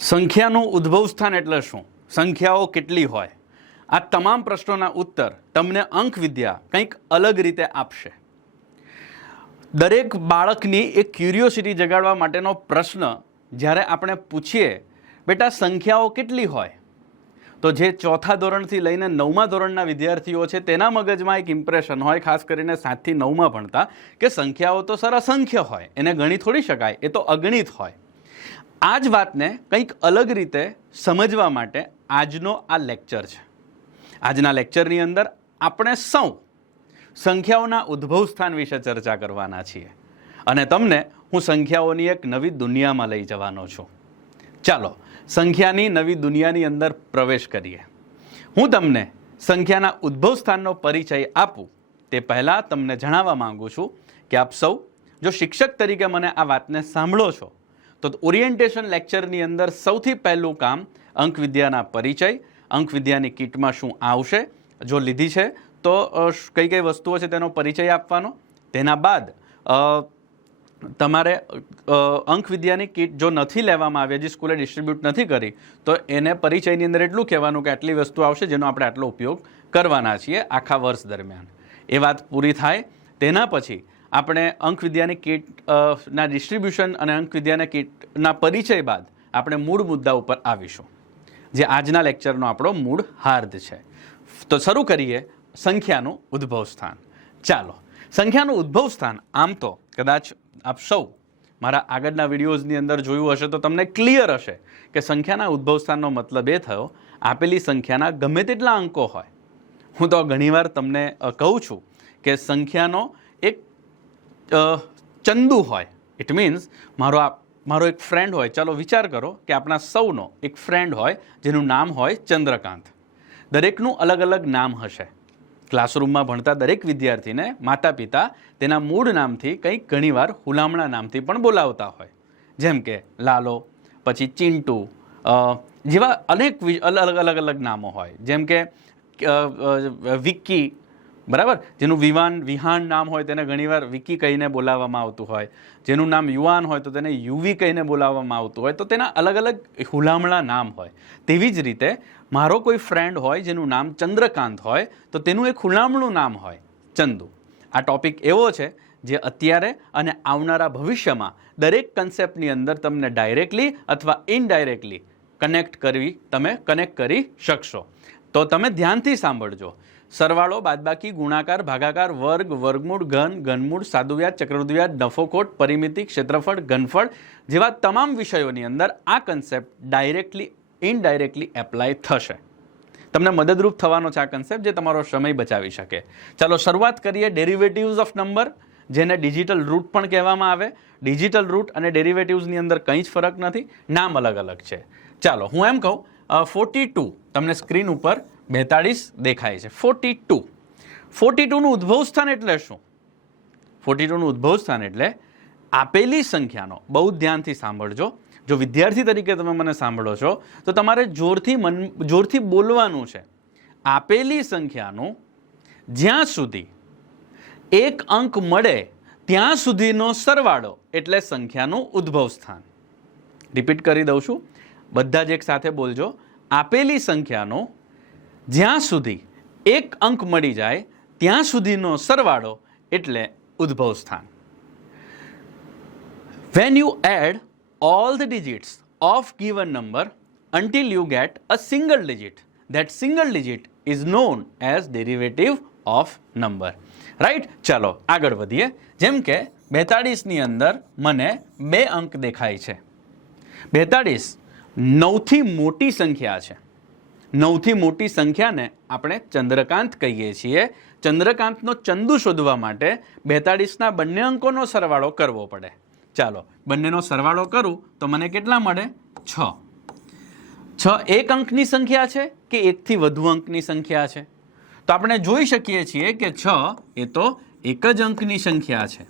સંખ્યાનું ઉદ્ભવ સ્થાન એટલે શું? સંખ્યાઓ કેટલી હોય? આ તમામ પ્રશ્નોના ઉત્તર તમને અંક વિદ્યા કંઈક અલગ રીતે આપશે. દરેક બાળકની એક ક્યુરિયોસિટી જગાડવા માટેનો પ્રશ્ન જ્યારે આપણે પૂછીએ, બેટા સંખ્યાઓ કેટલી હોય, તો જે ચોથા ધોરણથી લઈને 9મા ધોરણના વિદ્યાર્થીઓ છે તેના મગજમાં એક ઇમ્પ્રેશન હોય, ખાસ કરીને 7 થી 9માં ભણતા, કે સંખ્યાઓ તો સર અસંખ્ય હોય, એને ગણી થોડી શકાય, એ તો અગણિત હોય. આ જ વાતને કંઈક અલગ રીતે સમજવા માટે આજનો આ લેક્ચર છે. આજના લેક્ચરની અંદર આપણે સૌ સંખ્યાઓના ઉદ્ભવ સ્થાન વિશે ચર્ચા કરવાના છીએ અને તમને હું સંખ્યાઓની એક નવી દુનિયામાં લઈ જવાનો છું. ચાલો સંખ્યાની નવી દુનિયાની અંદર પ્રવેશ કરીએ. હું તમને સંખ્યાના ઉદ્ભવ સ્થાનનો પરિચય આપું તે પહેલાં તમને જણાવવા માંગુ છું કે આપ સૌ જો શિક્ષક તરીકે મને આ વાતને સાંભળો છો તો ઓરિએન્ટેશન લેક્ચરની અંદર સૌથી પહેલું કામ અંકવિદ્યાના પરિચય, અંકવિદ્યાની કીટમાં શું આવશે, જો લીધી છે તો કઈ કઈ વસ્તુઓ છે તેનો પરિચય આપવાનો. તેના બાદ તમારે અંકવિદ્યાની કીટ જો નથી લેવામાં આવી, હજી સ્કૂલે ડિસ્ટ્રીબ્યુટ નથી કરી, તો એને પરિચયની અંદર એટલું કહેવાનું કે આટલી વસ્તુ આવશે જેનો આપણે આટલો ઉપયોગ કરવાના છીએ આખા વર્ષ દરમિયાન. એ વાત પૂરી થાય તેના પછી આપણે અંકવિદ્યાની કીટના ડિસ્ટ્રીબ્યુશન અને અંકવિદ્યાના કીટના પરિચય બાદ આપણે મૂળ મુદ્દા ઉપર આવીશું, જે આજના લેક્ચરનો આપણો મૂળ હાર્દ છે. તો શરૂ કરીએ સંખ્યાનું ઉદ્ભવ સ્થાન. ચાલો, સંખ્યાનું ઉદ્ભવ સ્થાન આમ તો કદાચ આપ સૌ મારા આગળના વિડીયોઝની અંદર જોયું હશે તો તમને ક્લિયર હશે કે સંખ્યાના ઉદ્ભવ સ્થાનનો મતલબ એ થયો આપેલી સંખ્યાના ગમે તેટલા અંકો હોય. હું તો ઘણીવાર તમને કહું છું કે સંખ્યાનો એક ચંદુ હોય. ઇટ મીન્સ મારો એક ફ્રેન્ડ હોય. ચાલો વિચાર કરો કે આપણા સૌનો એક ફ્રેન્ડ હોય જેનું નામ હોય ચંદ્રકાંત. દરેકનું અલગ અલગ નામ હશે. ક્લાસરૂમમાં ભણતા દરેક વિદ્યાર્થીને માતા પિતા તેના મૂળ નામથી કંઈક ઘણીવાર હુલામણા નામથી પણ બોલાવતા હોય, જેમ કે લાલો, પછી ચિંટુ, જેવા અનેક અલગ અલગ નામો હોય, જેમ કે વિક્કી, બરાબર, જેનું વિહાન નામ હોય તેને ઘણીવાર વિકી કહીને બોલાવવામાં આવતું હોય, જેનું નામ યુવાન હોય તો તેને યુવી કહીને બોલાવવામાં આવતું હોય. તો તેના અલગ અલગ હુલામણા નામ હોય. તેવી જ રીતે મારો કોઈ ફ્રેન્ડ હોય જેનું નામ ચંદ્રકાંત હોય તો તેનું એક હુલામણું નામ હોય ચંદુ. આ ટોપિક એવો છે જે અત્યારે અને આવનારા ભવિષ્યમાં દરેક કન્સેપ્ટની અંદર તમને ડાયરેક્ટલી અથવા ઇનડાયરેક્ટલી કનેક્ટ કરી શકશો. તો તમે ધ્યાનથી સાંભળજો. સરવાળો, બાદબાકી, ગુણાકાર, ભાગાકાર, વર્ગ, વર્ગમૂળ, ઘન, ઘનમૂળ, સાદુવ્યાજ, ચક્રવૃદ્ધિવ્યાજ, નફોખોટ, પરિમિતિ, ક્ષેત્રફળ, ઘનફળ જેવા તમામ વિષયોની અંદર આ કન્સેપ્ટ ડાયરેક્ટલી ઇનડાયરેક્ટલી એપ્લાય થશે. તમને મદદરૂપ થવાનો છે આ કન્સેપ્ટ, જે તમારો સમય બચાવી શકે. ચાલો શરૂઆત કરીએ ડેરિવેટિવ્સ ઓફ નંબર, જેને ડિજિટલ રૂટ પણ કહેવામાં આવે. ડિજિટલ રૂટ અને ડેરિવેટિવ્સની અંદર કંઈ જ ફરક નથી, નામ અલગ અલગ છે. ચાલો હું એમ કહું 42 તમને સ્ક્રીન ઉપર 42 દેખાય છે. 42નું ઉદ્ભવ સ્થાન એટલે શું? 42નું ઉદ્ભવ સ્થાન એટલે આપેલી સંખ્યાનો, બહુ ધ્યાનથી સાંભળજો. જો વિદ્યાર્થી તરીકે તમે મને સાંભળો છો તો તમારે જોરથી બોલવાનું છે. આપેલી સંખ્યાનું જ્યાં સુધી એક અંક મળે ત્યાં સુધીનો સરવાળો એટલે સંખ્યાનું ઉદ્ભવ સ્થાન. રિપીટ કરી દઉં છું, બધા જ એક સાથે બોલજો. આપેલી સંખ્યાનો જ્યાં સુધી એક અંક મળી જાય ત્યાં સુધીનો સરવાળો એટલે ઉદ્ભવ સ્થાન. When you add all the digits of given number until you get a single digit, that single digit is known as derivative of number. Right? ચાલો આગળ વધીએ. જેમ કે 42ની અંદર મને 2 અંક દેખાય છે. 42 9થી મોટી સંખ્યા છે. 9થી મોટી સંખ્યાને આપણે ચંદ્રકાંત કહીએ છીએ. ચંદ્રકાંતનો ચંદુ શોધવા માટે 42ના બંને અંકોનો સરવાળો કરવો પડે. ચાલો બંનેનો સરવાળો કરું તો મને કેટલા મળે? 6. 6 એક અંકની સંખ્યા છે કે એકથી વધુ અંકની સંખ્યા છે? તો આપણે જોઈ શકીએ છીએ કે 6 એ તો એક જ અંકની સંખ્યા છે.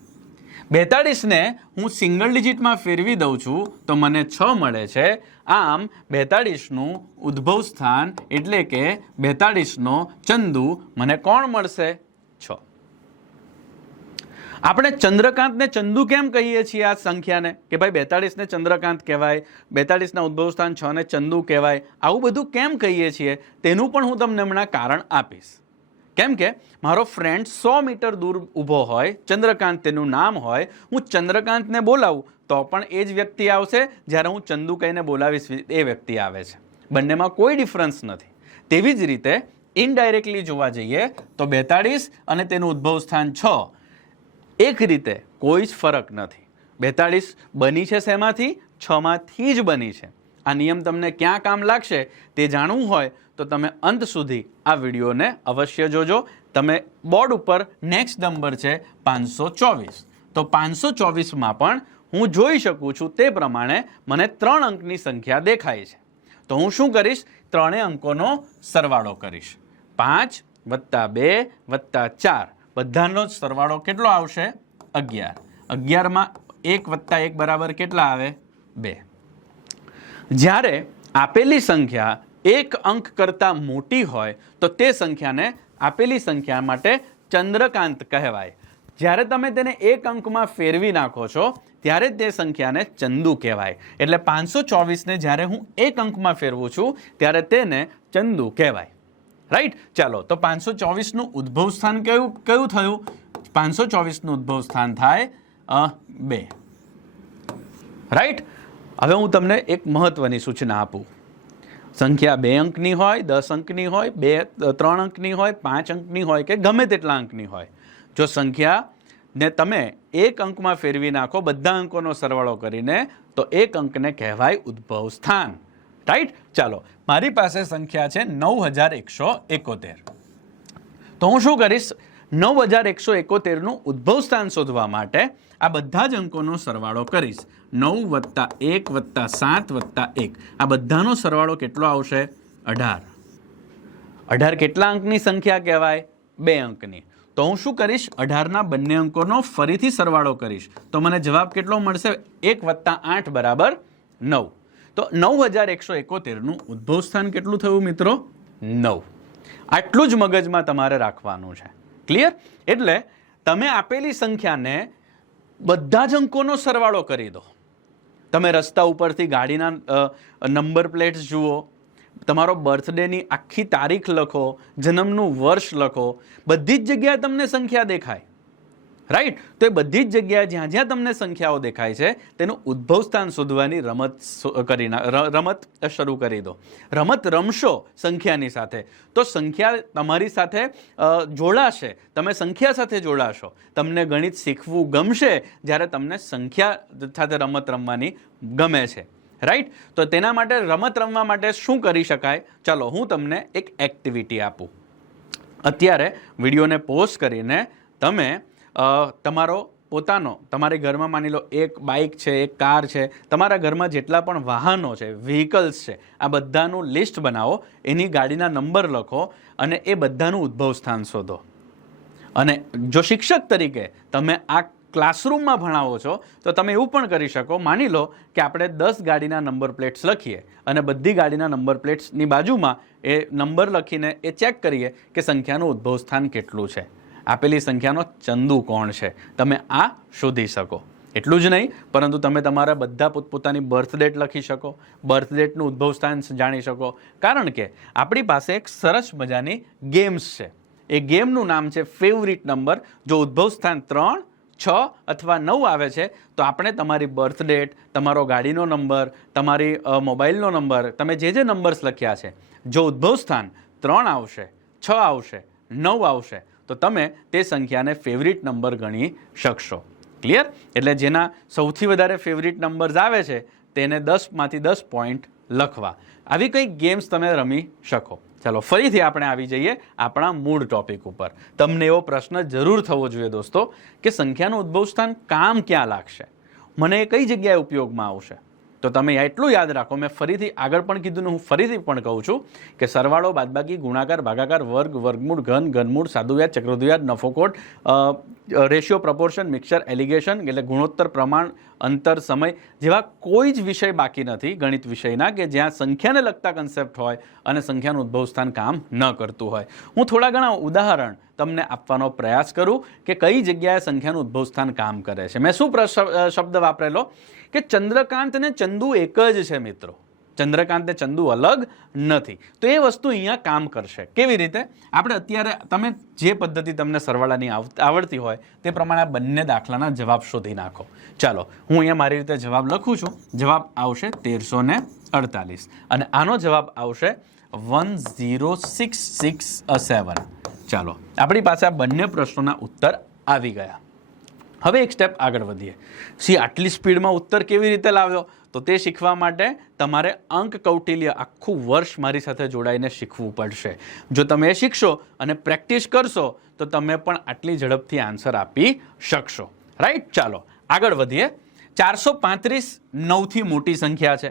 42ને હું સિંગલ ડિજિટમાં ફેરવી દઉં છું તો મને 6 મળે છે. આમ 42નું ઉદ્ભવ સ્થાન એટલે કે 42નો ચંદુ મને કોણ મળશે? 6. આપણે ચંદ્રકાંતને ચંદુ કેમ કહીએ છીએ આ સંખ્યાને કે ભાઈ 42ને ચંદ્રકાંત કહેવાય, 42ના ઉદ્ભવ સ્થાન 6 ને ચંદુ કહેવાય, આવું બધું કેમ કહીએ છીએ તેનું પણ હું તમને હમણાં કારણ આપીશ. કેમ કે મારો ફ્રેન્ડ 100 મીટર દૂર ઊભો હોય, ચંદ્રકાંત તેનું નામ હોય, હું ચંદ્રકાંતને બોલાવું તો પણ એ જ વ્યક્તિ આવશે, જ્યારે હું ચંદુ કહીને બોલાવીશ એ વ્યક્તિ આવે છે. બંનેમાં કોઈ ડિફરન્સ નથી. તેવી જ રીતે ઇનડાયરેક્ટલી જોવા જઈએ તો 42 અને તેનું ઉદ્ભવ સ્થાન 6 એક રીતે કોઈ જ ફરક નથી. 42 બની છે શેમાંથી? 6માંથી જ બની છે. આ નિયમ તમને ક્યાં કામ લાગશે તે જાણવું હોય તો તમે અંત સુધી આ વિડીયોને અવશ્ય જોજો. તમે બોર્ડ ઉપર નેક્સ્ટ નંબર છે 524, તો 524માં પણ હું જોઈ શકું છું તે પ્રમાણે મને 3 અંકની સંખ્યા દેખાય છે. તો હું શું કરીશ? ત્રણેય અંકોનો સરવાળો કરીશ. 5 + 2 + 4 બધાનો જ સરવાળો કેટલો આવશે? 11. 11માં 1 + 1 બરાબર કેટલા આવે? 2. જ્યારે આપેલી સંખ્યા એક અંક કરતાં મોટી હોય તો તે સંખ્યાને આપેલી સંખ્યા માટે ચંદ્રકાંત કહેવાય. જ્યારે તમે તેને એક અંકમાં ફેરવી નાખો છો ત્યારે તે સંખ્યાને ચંદુ કહેવાય. એટલે 524ને જ્યારે હું એક અંકમાં ફેરવું છું ત્યારે તેને ચંદુ કહેવાય. રાઈટ? ચાલો, તો 524નું ઉદ્ભવ સ્થાન કયું થયું? 524નું ઉદ્ભવ સ્થાન થાય 2. રાઈટ? હવે હું તમને એક મહત્વની સૂચના આપું. સંખ્યા 2 અંકની હોય, 10 અંકની હોય, 3 અંકની હોય, 5 અંકની હોય કે ગમે તેટલા અંકની હોય, જો સંખ્યાને તમે એક અંકમાં ફેરવી નાખો બધા અંકોનો સરવાળો કરીને તો એક અંકને કહેવાય ઉદ્ભવ સ્થાન. રાઈટ? ચાલો, મારી પાસે સંખ્યા છે 9171. તો હું શું કરીશ? 9171નું ઉદ્ભવ સ્થાન શોધવા માટે આ બધા જ અંકોનો સરવાળો કરીશ. 9 + 1 + 7 + 1 આ બધાનો સરવાળો કેટલો આવશે? 18. 18 કેટલા અંકની સંખ્યા કહેવાય? 2 અંકની. તો હું શું કરીશ? 18ના બંને અંકોનો ફરીથી સરવાળો કરીશ તો મને જવાબ કેટલો મળશે? 1 + 8 = 9. તો 9171નું ઉદ્ભવ સ્થાન કેટલું થયું મિત્રો? 9. આટલું જ મગજમાં તમારે રાખવાનું છે. ક્લિયર? એટલે તમે આપેલી સંખ્યાને બધા જ અંકોનો સરવાળો કરી દો. તમે રસ્તા ઉપરથી ગાડીના નંબર પ્લેટ્સ જુઓ, તમારો બર્થડેની આખી તારીખ લખો, જન્મનું વર્ષ લખો, બધી જ જગ્યાએ તમને સંખ્યા દેખાય. રાઈટ? તો એ બધી જ જગ્યાએ જ્યાં જ્યાં તમને સંખ્યાઓ દેખાય છે તેનું ઉદ્ભવ સ્થાન શોધવાની રમત શરૂ કરી દો. રમત રમશો સંખ્યાની સાથે તો સંખ્યા તમારી સાથે જોડાશે. તમે સંખ્યા સાથે જોડાશો. તમને ગણિત શીખવું ગમશે જ્યારે તમને સંખ્યા સાથે રમત રમવાની ગમે છે. રાઈટ? તો તેના માટે રમત રમવા માટે શું કરી શકાય? ચાલો હું તમને એક એક્ટિવિટી આપું. અત્યારે વિડીયોને પોઝ કરીને તમે તમારો પોતાનો, તમારી ઘરમાં માની લો એક બાઇક છે, એક કાર છે, તમારા ઘરમાં જેટલા પણ વાહનો છે, વ્હીકલ્સ છે, આ બધાનું લિસ્ટ બનાવો, એની ગાડીના નંબર લખો અને એ બધાનું ઉદ્ભવ સ્થાન શોધો. અને જો શિક્ષક તરીકે તમે આ ક્લાસરૂમમાં ભણાવો છો તો તમે એવું પણ કરી શકો. માની લો કે આપણે 10 ગાડીના નંબર પ્લેટ્સ લખીએ અને બધી ગાડીના નંબર પ્લેટ્સની બાજુમાં એ નંબર લખીને એ ચેક કરીએ કે સંખ્યાનું ઉદ્ભવ સ્થાન કેટલું છે, આપેલી સંખ્યાનો ચંદુ કોણ છે, તમે આ શોધી શકો. એટલું જ નહીં પરંતુ તમે તમારા બધા પોતપોતાની બર્થ ડેટ લખી શકો, બર્થ ડેટનું ઉદ્ભવ સ્થાન જાણી શકો. કારણ કે આપણી પાસે એક સરસ મજાની ગેમ્સ છે. એ ગેમનું નામ છે ફેવરિટ નંબર. જો ઉદ્ભવ સ્થાન 3, 6 અથવા 9 આવે છે તો આપણે તમારી બર્થ ડેટ, તમારો ગાડીનો નંબર, તમારી મોબાઈલનો નંબર, તમે જે જે નંબર્સ લખ્યા છે, જો ઉદ્ભવ સ્થાન 3 આવશે, 6 આવશે, 9 આવશે તો તમે તે સંખ્યાને ફેવરિટ નંબર ગણી શકશો. ક્લિયર? એટલે જેના સૌથી વધારે ફેવરિટ નંબર્સ આવે છે તેને 10માંથી 10 પોઈન્ટ લખવા. આવી કંઈક ગેમ્સ તમે રમી શકો. ચાલો ફરીથી આપણે આવી જઈએ આપણા મૂળ ટોપિક ઉપર. તમને એવો પ્રશ્ન જરૂર થવો જોઈએ દોસ્તો કે સંખ્યાનું ઉદ્ભવ સ્થાન કામ ક્યાં લાગશે, મને કઈ જગ્યાએ ઉપયોગમાં આવશે? તો તમે એટલું યાદ રાખો, મેં ફરીથી આગળ પણ કીધું ને હું ફરીથી પણ કહું છું કે સરવાળો, બાદબાકી, ગુણાકાર, ભાગાકાર, વર્ગ, વર્ગમૂળ, ઘન, ઘનમૂળ, સાદુવ્યાજ, ચક્રવૃદ્ધિવ્યાજ, નફોખોટ, રેશિયો, પ્રપોર્શન, મિક્સર, એલિગેશન એટલે ગુણોત્તર, પ્રમાણ, અંતર, સમય જેવા કોઈ જ વિષય બાકી નથી ગણિત વિષયના કે જ્યાં સંખ્યાને લગતા કન્સેપ્ટ હોય અને સંખ્યાનું ઉદ્ભવ સ્થાન કામ ન કરતું હોય. હું થોડા ઘણા ઉદાહરણ તમને આપવાનો પ્રયાસ કરું કે કઈ જગ્યાએ સંખ્યાનું ઉદ્ભવ સ્થાન કામ કરે છે. મેં શું શબ્દ વાપરેલો કે ચંદ્રકાંત ને ચંદુ એક જ છે મિત્રો, ચંદ્રકાંત ને ચંદુ અલગ નથી. તો એ વસ્તુ અહીંયા કામ કરશે. કેવી રીતે? આપણે અત્યારે તમે જે પદ્ધતિ તમને સરવાળાની આવડતી હોય તે પ્રમાણે બંને દાખલાના જવાબ શોધી નાખો. ચાલો હું અહીંયા મારી રીતે જવાબ લખું છું. જવાબ આવશે 1348 અને આનો જવાબ આવશે 10667. ચાલો આપણી પાસે આ બંને પ્રશ્નોના ઉત્તર આવી ગયા. હવે એક સ્ટેપ આગળ વધીએ. આટલી સ્પીડમાં ઉત્તર કેવી રીતે લાવ્યો? તો તે શીખવા માટે તમારે અંક કૌટિલ્ય આખું વર્ષ મારી સાથે જોડાઈને શીખવું પડશે. જો તમે એ શીખશો અને પ્રેક્ટિસ કરશો તો તમે પણ આટલી ઝડપથી આન્સર આપી શકશો. રાઈટ? ચાલો આગળ વધીએ. 435 9થી મોટી સંખ્યા છે.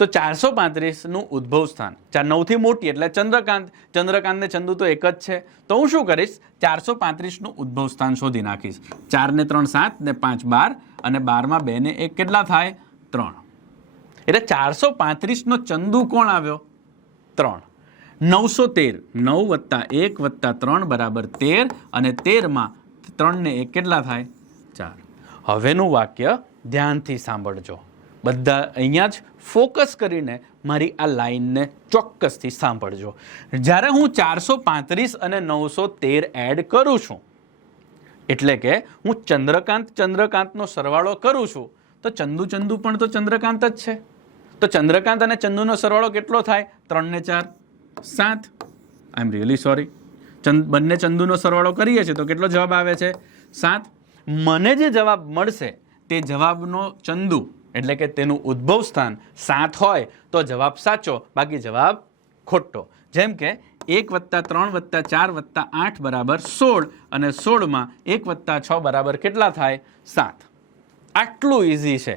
તો 435નું ઉદ્ભવ સ્થાન 9થી મોટી એટલે ચંદ્રકાંત ને ચંદુ તો એક જ છે. તો હું શું કરીશ? 435નું ઉદ્ભવ સ્થાન શોધી નાખીશ. 4 ને 3 7 ને 5 12 અને 12 માં 2 ને 1 કેટલા થાય? 3. એટલે 435નો ચંદુ કોણ આવ્યો? 3. 913 9 + 1 + 3 બરાબર 13 અને 13 માં 3 ને 1 કેટલા થાય? 4. હવેનું વાક્ય ધ્યાનથી સાંભળજો. બધા અહીંયા જ ફોકસ કરીને મારી આ લાઈનને ચોક્કસથી સાંભળજો. જ્યારે હું 435 અને 913 એડ કરું છું એટલે કે હું ચંદ્રકાંતનો સરવાળો કરું છું તો ચંદુ પણ તો ચંદ્રકાંત જ છે. તો ચંદ્રકાંત અને ચંદુનો સરવાળો કેટલો થાય? 3 ને 4 7. આઈ એમ રિયલી સોરી. બંને ચંદુનો સરવાળો કરીએ છીએ તો કેટલો જવાબ આવે છે? 7. મને જે જવાબ મળશે તે જવાબનો ચંદુ એટલે કે તેનું ઉદ્ભવ સ્થાન 7 હોય તો જવાબ સાચો, બાકી જવાબ ખોટો. જેમ કે 1 + 3 + 4 + 8 બરાબર 16 અને 16 માં 1 + 6 બરાબર કેટલા થાય? 7. આટલું ઇઝી છે.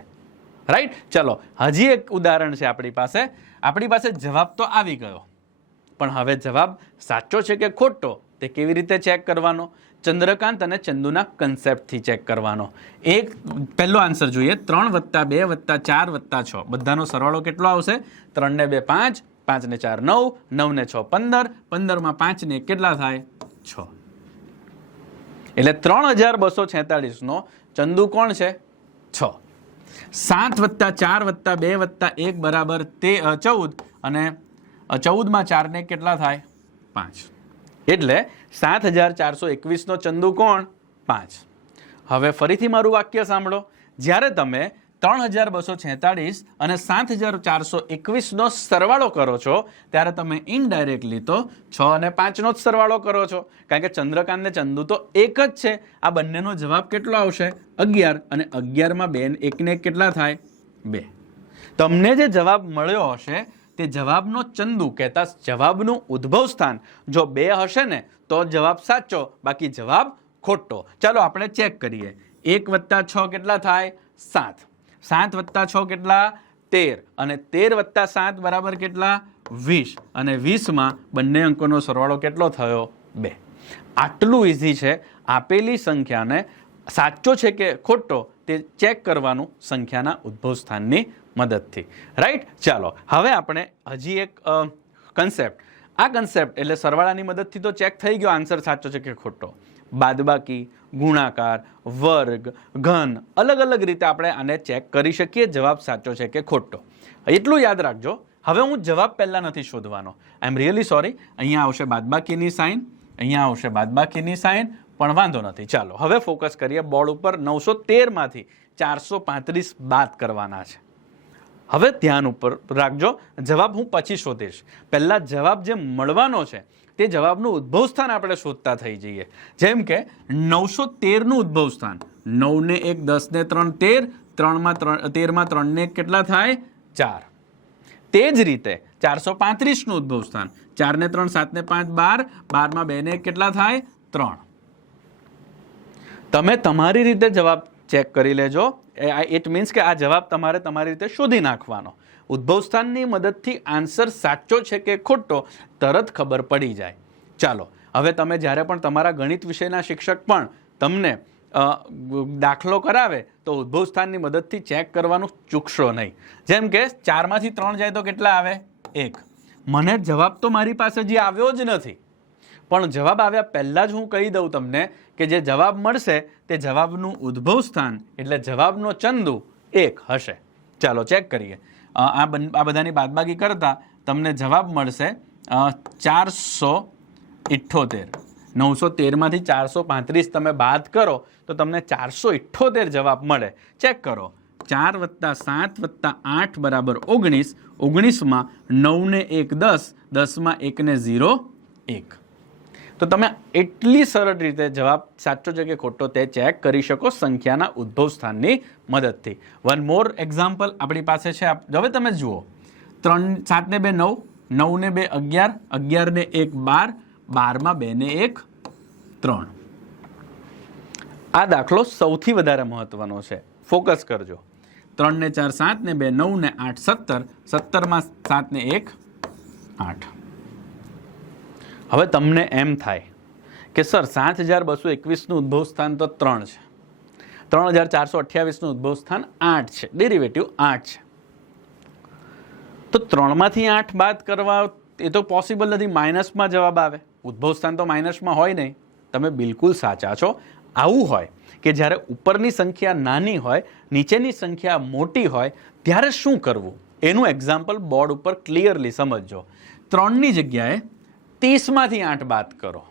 રાઈટ? ચલો હજી એક ઉદાહરણ છે આપણી પાસે જવાબ તો આવી ગયો, પણ હવે જવાબ સાચો છે કે ખોટો તે કેવી રીતે ચેક કરવાનો? ચંદ્રકાંત અને ચંદુના કન્સેપ્ટથી ચેક કરવાનો. એક પહેલો આન્સર જોઈએ. 3 + 2 + 4 + 6 બધાનો સરવાળો કેટલો આવશે? 3 ને 2 5 5 ને 4 9 9 ને 6 15 15 માં 5 ને 1 કેટલા થાય? 6. એટલે 3246 નો ચંદુ કોણ છે? 6. 7 + 4 + 2 + 1 બરાબર 14 અને 14 માં 4 ને કેટલા થાય? 5. એટલે 7421 નો ચંદુ કોણ? 5. હવે ફરીથી મારું વાક્ય સાંભળો. જ્યારે તમે 3246 અને 7421 નો સરવાળો કરો છો ત્યારે તમે ઇનડાયરેક્ટલી તો 6 અને 5 નો જ સરવાળો કરો છો, કારણ કે ચંદ્રકાંત ને ચંદુ તો એક જ છે. આ બંનેનો જવાબ કેટલો આવશે? 11 અને 11 માં 2 1 ને 1 કેટલા થાય? 2. તમને જે જવાબ મળ્યો હશે તે જવાબનો ચંદુ કહેતા જવાબનું ઉદ્ભવ સ્થાન જો 2 હશે ને તો જવાબ સાચો, બાકી જવાબ ખોટો. ચાલો આપણે ચેક કરીએ. 1 + 6 કેટલા થાય? 7. 7 + 6 કેટલા? 13 અને 13 + 7 બરાબર કેટલા? 20 અને 20 માં બંને અંકોનો સરવાળો કેટલો થયો? 2. આટલું ઇઝી છે. આપેલી સંખ્યાને સાચો છે કે ખોટો તે ચેક કરવાનું સંખ્યાના ઉદ્ભવ સ્થાનની મદદથી. રાઈટ? ચાલો હવે આપણે હજી એક કન્સેપ્ટ. આ કન્સેપ્ટ એટલે સરવાળાની મદદથી તો ચેક થઈ ગયો આન્સર સાચો છે કે ખોટો. બાદબાકી, ગુણાકાર, વર્ગ, ઘન અલગ અલગ રીતે આપણે આને ચેક કરી શકીએ જવાબ સાચો છે કે ખોટો. એટલું યાદ રાખજો. હવે હું જવાબ પહેલા નથી શોધવાનો. આઈ એમ રિયલી સોરી. અહીંયા આવશે બાદબાકીની સાઇન, અહીંયા આવશે બાદબાકીની સાઇન, પણ વાંધો નથી. ચાલો હવે ફોકસ કરીએ બોર્ડ ઉપર. 913 માંથી 435 બાદ કરવાના છે. હવે ધ્યાન ઉપર રાખજો. જવાબ હું પછી શોધીશ. પહેલા જવાબ જે મળવાનો છે તે જવાબનું ઉદ્ભવ સ્થાન આપણે શોધતા થઈ જઈએ. જેમ કે 913નું ઉદ્ભવ સ્થાન 9 ને 1 10 ને 3 13 13 માં 3 ને 1 કેટલા થાય? 4. તે જ રીતે 435નું ઉદ્ભવ સ્થાન 4 ને 3 7 ને 5 12 12 માં 2 ને 1 કેટલા થાય? 3. તમે તમારી રીતે જવાબ ચેક કરી લેજો. ઇટ મીન્સ કે આ જવાબ તમારે તમારી રીતે શોધી નાખવાનો. ઉદ્ભવ સ્થાનની મદદથી આન્સર સાચો છે કે ખોટો તરત ખબર પડી જાય. ચાલો હવે તમે જ્યારે પણ તમારા ગણિત વિષયના શિક્ષક પણ તમને દાખલો કરાવે તો ઉદ્ભવ સ્થાનની મદદથી ચેક કરવાનું ચૂકશો નહીં. જેમ કે 4માંથી 3 જાય તો કેટલા આવે? 1. મને જવાબ તો મારી પાસે જે આવ્યો જ નથી, પણ જવાબ આવ્યા પહેલાં જ હું કહી દઉં તમને કે જે જવાબ મળશે તે જવાબનું ઉદ્ભવ સ્થાન એટલે જવાબનો ચંદુ 1 હશે. ચાલો ચેક કરીએ. આ બધાની બાદબાકી કરતાં તમને જવાબ મળશે 478. 913માંથી 435 તમે બાદ કરો તો તમને 478 જવાબ મળે. ચેક કરો. 4 + 7 + 8 = 19. 19માં 9 ને 1 10, 10માં 1 ને 0 1. તો તમે એટલી સરળ રીતે જવાબ સાચો છે કે ખોટો તે ચેક કરી શકો સંખ્યાના ઉદ્ભવ સ્થાનની મદદથી. વન મોર એક્ઝામ્પલ આપણી પાસે છે. હવે તમે જુઓ, 7 ને 2 9, 9 ને 2 11, 11 ને 1 12, 12માં 2 ને 1 3. આ દાખલો સૌથી વધારે મહત્વનો છે. ફોકસ કરજો. 3 ને 4 7 ને 2 9 ને 8 17, 17માં 7 ને 1 8. હવે તમને એમ થાય કે સર 7221નું ઉદ્ભવ સ્થાન તો 3 છે, 3428નું ઉદ્ભવ સ્થાન 8 છે, ડેરિવેટિવ 8 છે, તો 3માંથી 8 બાદ કરવા એ તો પોસિબલ નથી. માઇનસમાં જવાબ આવે. ઉદ્ભવ સ્થાન તો માઇનસમાં હોય નહીં. તમે બિલકુલ સાચા છો. આવું હોય કે જ્યારે ઉપરની સંખ્યા નાની હોય, નીચેની સંખ્યા મોટી હોય, ત્યારે શું કરવું એનું એક્ઝામ્પલ બોર્ડ ઉપર ક્લિયરલી સમજજો. 3ની જગ્યાએ 30માંથી 8 બાદ કરો.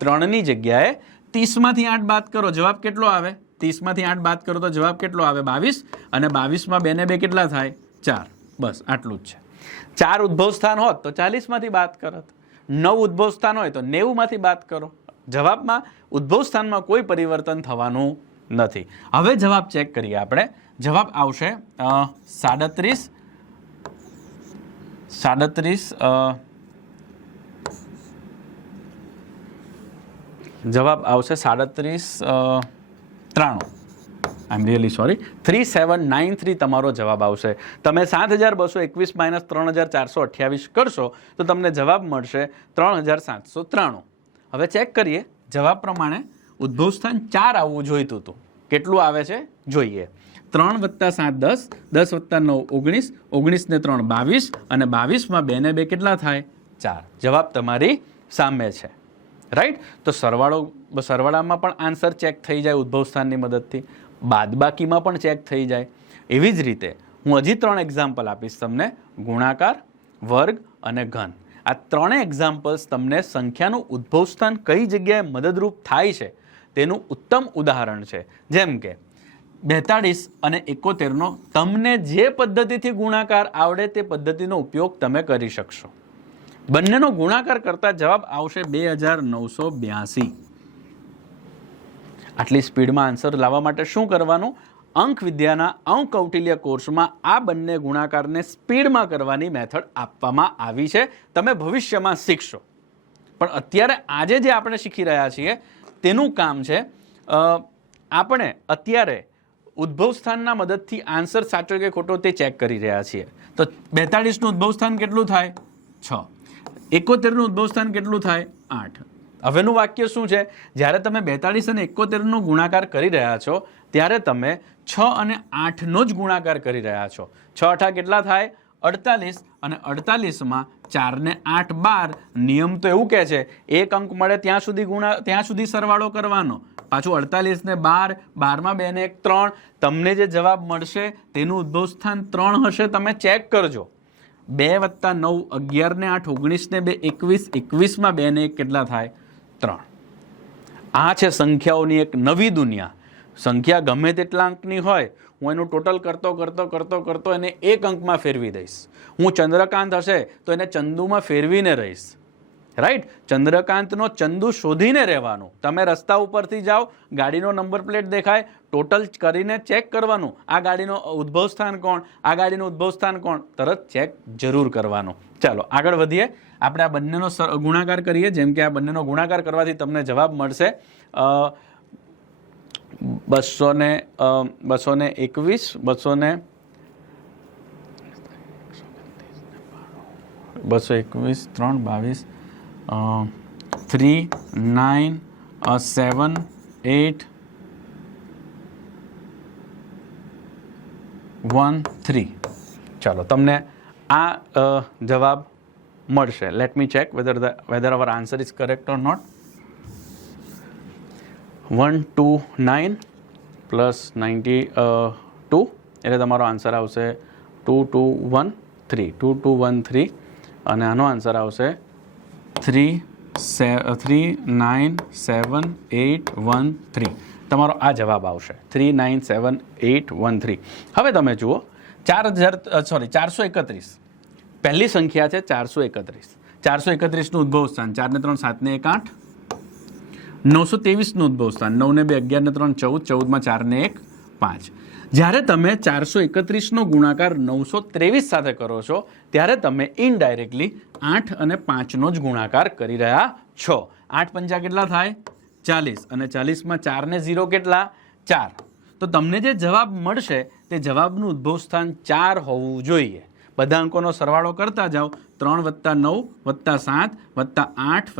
3ની જગ્યાએ 30માંથી 8 બાદ કરો. જવાબ કેટલો આવે? 30માંથી 8 બાદ કરો તો જવાબ કેટલો આવે? 22. અને 22માં 2 ને 2 કેટલા થાય? 4. બસ આટલું જ છે. 4 ઉદ્ભવ સ્થાન હોત તો 40માંથી બાદ કરત. 9 ઉદ્ભવ સ્થાન હોય તો 90માંથી બાદ કરો. જવાબમાં ઉદ્ભવ સ્થાનમાં કોઈ પરિવર્તન થવાનું નથી. હવે જવાબ ચેક કરીએ આપણે. જવાબ આવશે 37. જવાબ આવશે 93. આઈ એમ રિયલી સોરી. 3793 તમારો જવાબ આવશે. તમે 7221 - 3428 કરશો તો તમને જવાબ મળશે 3793. હવે ચેક કરીએ. જવાબ પ્રમાણે ઉદ્ભવ સ્થાન 4 આવવું જોઈતું હતું. કેટલું આવે છે જોઈએ. 3 + 7 10, 10 + 9 19, 19 ને 3 22, અને 22માં 2 ને 2 કેટલા થાય? 4. જવાબ તમારી સામે છે. રાઈટ. તો સરવાળામાં પણ આન્સર ચેક થઈ જાય ઉદ્ભવ સ્થાનની મદદથી, બાદબાકીમાં પણ ચેક થઈ જાય. એવી જ રીતે હું હજી 3 એક્ઝામ્પલ આપીશ તમને. ગુણાકાર, વર્ગ અને ઘન. આ 3 એક્ઝામ્પલ્સ તમને સંખ્યાનું ઉદ્ભવ સ્થાન કઈ જગ્યાએ મદદરૂપ થાય છે તેનું ઉત્તમ ઉદાહરણ છે. જેમ કે 42 અને 71નો તમને જે પદ્ધતિથી ગુણાકાર આવડે તે પદ્ધતિનો ઉપયોગ તમે કરી શકશો. બંનેનો ગુણાકાર કરતા જવાબ આવશે 2982. આટલી સ્પીડમાં આન્સર લાવવા માટે શું કરવાનું? અંક વિદ્યાના અંક કૌટિલ્ય કોર્સમાં આ બંને ગુણાકારને સ્પીડમાં કરવાની મેથડ આપવામાં આવી છે. તમે ભવિષ્યમાં શીખશો, પણ અત્યારે આજે જે આપણે શીખી રહ્યા છીએ તેનું કામ છે આપણે અત્યારે ઉદ્ભવ સ્થાનના મદદથી આન્સર સાચો કે ખોટો તે ચેક કરી રહ્યા છીએ. તો 42નું ઉદ્ભવ સ્થાન કેટલું થાય? 6. 71નું ઉદ્ભવ સ્થાન કેટલું થાય? 8. હવેનું વાક્ય શું છે? જ્યારે તમે 42 અને 71નો ગુણાકાર કરી રહ્યા છો ત્યારે તમે 6 અને 8નો જ ગુણાકાર કરી રહ્યા છો. 6 8 કેટલા થાય? 48. અને 48માં 4 ને 8 12. નિયમ તો એવું કહે છે એક અંક મળે ત્યાં સુધી સરવાળો કરવાનો. પાછું 48 ને 12, 12માં 2 ને 1 3. તમને જે જવાબ મળશે તેનું ઉદ્ભવ સ્થાન 3 હશે. તમે ચેક કરજો. 2 + 9 11 ને 8 19 ને 2 21, 21માં 2 ને 1 કેટલા થાય? 3. આ છે સંખ્યાઓની એક નવી દુનિયા. સંખ્યા ગમે તેટલા અંકની હોય, હું એનું ટોટલ કરતો એને એક અંકમાં ફેરવી દઈશ. હું ચંદ્રકાંત હશે તો એને ચંદુમાં ફેરવીને રહીશ. રાઈટ. ચંદ્રકાંતનો ચંદુ શોધીને રહેવાનું. તમે રસ્તા ઉપરથી જાઓ, ગાડીનો નંબર પ્લેટ દેખાય, ટોટલ કરીને ચેક કરવાનું. આ ગાડીનો ઉદ્ભવ સ્થાન કોણ, આ ગાડીનું ઉદ્ભવ સ્થાન કોણ, તરત ચેક જરૂર કરવાનું. ચાલો આગળ વધીએ. આપણે આ બંનેનો ગુણાકાર કરીએ. જેમ કે આ બંનેનો ગુણાકાર કરવાથી તમને જવાબ મળશે 221, 221 3 22 3 9 7 8 3 ચાલો તમને આ જવાબ મળશે. Let me check whether our answer is correct or not. 129 plus 92 એટલે તમારો આન્સર આવશે 2213 અને આનો આન્સર આવશે 397813. તમારો આ જવાબ આવશે 397813. હવે તમે જુઓ 431 પહેલી સંખ્યા છે 431. 431નું ઉદ્ભવ સ્થાન 4 ને 3 7 ને 1 8. 923નું ઉદ્ભવ સ્થાન 9 ને 2 11 ને 3 14, 14માં 4 ને 1 5. જ્યારે તમે 431નો ગુણાકાર 923 સાથે કરો છો ત્યારે તમે ઇનડાયરેક્ટલી 8 અને 5નો જ ગુણાકાર કરી રહ્યા છો. 8 પંચા કેટલા થાય 40 અને 40માં 4 ને 0 કેટલા 4. તો તમને જે જવાબ મળશે તે જવાબનું ઉદ્ભવ સ્થાન 4 હોવું જોઈએ. બધા અંકોનો સરવાળો કરતા જાઓ 3 + 9 + 7 + 8 +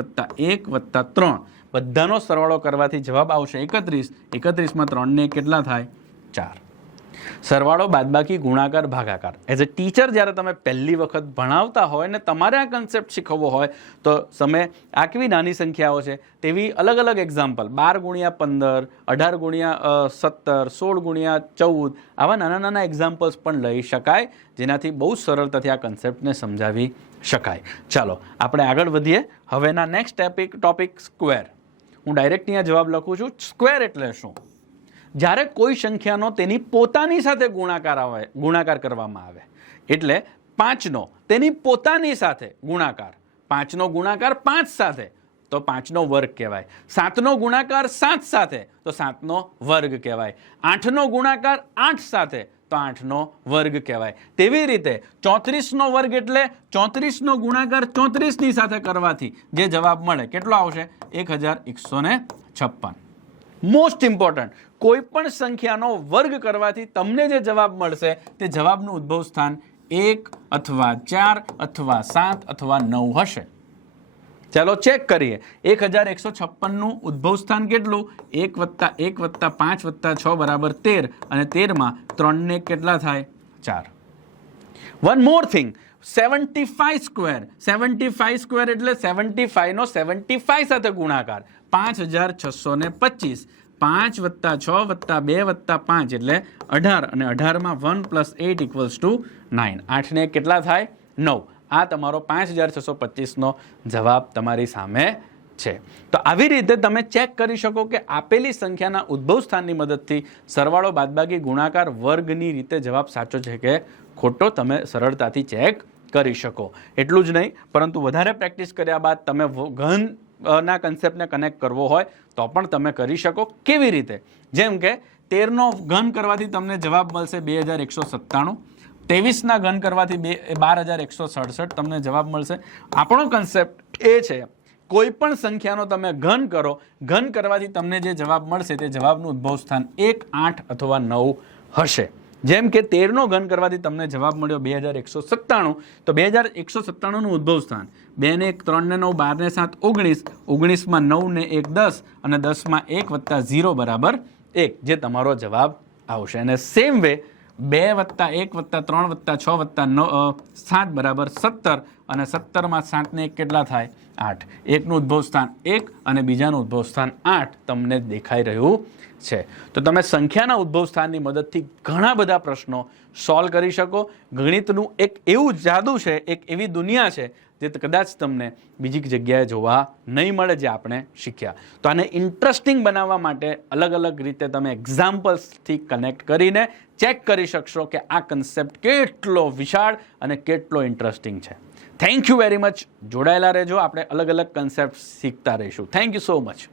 1 + 3 બધાનો સરવાળો કરવાથી જવાબ આવશે 31. 31માં 3 ને 1 કેટલા થાય 4. સરવાળો બાદબાકી ગુણાકાર ભાગાકાર એઝ અ ટીચર જ્યારે તમે પહેલી વખત ભણાવતા હોય ને તમારે આ કન્સેપ્ટ શીખવવો હોય તો તમે આ કેવી નાની સંખ્યાઓ છે તેવી અલગ અલગ એક્ઝામ્પલ 12 × 15, 18 × 17, 16 × 14 આવા નાના નાના એક્ઝામ્પલ્સ પણ લઈ શકાય જેનાથી બહુ સરળતાથી આ કન્સેપ્ટને સમજાવી શકાય. ચાલો આપણે આગળ વધીએ. હવેના નેક્સ્ટ ટોપિક સ્ક્વેર. હું ડાયરેક્ટ અહીંયા જવાબ લખું છું. સ્ક્વેર એટલે શું? જ્યારે કોઈ સંખ્યાનો તેની પોતાની સાથે ગુણાકાર કરવામાં આવે એટલે 5નો તેની પોતાની સાથે ગુણાકાર, 5નો ગુણાકાર 5 સાથે તો 5નો વર્ગ કહેવાય. 7નો ગુણાકાર 7 સાથે તો 7નો વર્ગ કહેવાય. 8નો ગુણાકાર 8 સાથે તો 8નો વર્ગ કહેવાય. તેવી રીતે 34નો વર્ગ એટલે 34નો ગુણાકાર 34ની સાથે કરવાથી જે જવાબ મળે કેટલો આવશે 1156. મોસ્ટ ઇમ્પોર્ટન્ટ, કોઈ પણ સંખ્યાનો વર્ગ કરવાથી તમને જે જવાબ મળશે તે જવાબનું ઉદ્ભવ સ્થાન 1 અથવા 4 અથવા 7 અથવા 9 હશે. ચાલો ચેક કરીએ. 1156નું ઉદ્ભવ સ્થાન કેટલું 1 + 1 + 5 + 6 = 13 અને 13માં 3 ને કેટલા થાય 4. One more thing, 75 square. 75 square એટલે 75નો 75 સાથે ગુણાકાર 5625. 5 + 6 + 2 + 5 એટલે 18 અને 18માં 1 + 8 = 9. 8 ને કેટલા થાય 9. આ તમારો 5625નો જવાબ તમારી સામે છે. તો આવી રીતે તમે ચેક કરી શકો કે આપેલી સંખ્યાના ઉદ્ભવ સ્થાનની મદદથી સરવાળો બાદબાકી ગુણાકાર વર્ગની રીતે જવાબ સાચો છે કે ખોટો તમે સરળતાથી ચેક કરી શકો. એટલું જ નહીં પરંતુ વધારે પ્રેક્ટિસ કર્યા બાદ તમે ઘનના કન્સેપ્ટને કનેક્ટ કરવો હોય તો પણ તમે કરી શકો. કેવી રીતે? જેમ કે 13નો ઘન કરવાથી તમને જવાબ મળશે 2197. 23ના ઘન કરવાથી 12167 તમને જવાબ મળશે. આપણો કન્સેપ્ટ એ છે કોઈ પણ સંખ્યાનો તમે ઘન કરો, ઘન કરવાથી તમને જે જવાબ મળશે તે જવાબનું ઉદ્ભવ સ્થાન 1, 8 અથવા 9 હશે. જેમ કે 13નો ઘન કરવાથી તમને જવાબ મળ્યો 2197 તો 2197નું ઉદ્ભવ સ્થાન 2 ને 1 3 ને 9 12 ને 7 19, 19માં 9 ને 1 10 અને 10માં 1 + 0 = 1 જે તમારો જવાબ આવશે. અને સેમ વે 2 + 1 + 3 + 6 + 7 = 17 અને 17માં 7 ને 1 કેટલા થાય 8. એકનું ઉદ્ભવ સ્થાન 1 અને બીજાનું ઉદ્ભવ સ્થાન 8 તમને દેખાઈ રહ્યું છે. તો તમે સંખ્યાના ઉદ્ભવ સ્થાનની મદદથી ઘણા બધા પ્રશ્નો સોલ્વ કરી શકો. ગણિતનું એક એવું જાદુ છે, એક એવી દુનિયા છે જે કદાચ તમને બીજી જગ્યાએ જોવા નહીં મળે જે આપણે શીખ્યા. તો આને ઇન્ટરેસ્ટિંગ બનાવવા માટે અલગ અલગ રીતે તમે એક્ઝામ્પલ્સથી કનેક્ટ કરીને ચેક કરી શકશો કે આ કન્સેપ્ટ કેટલો વિશાળ અને કેટલો ઇન્ટરેસ્ટિંગ છે. Thank you very much. જોડાયેલા રહેજો. આપણે અલગ અલગ કન્સેપ્ટ શીખતા રહીશું. Thank you so much.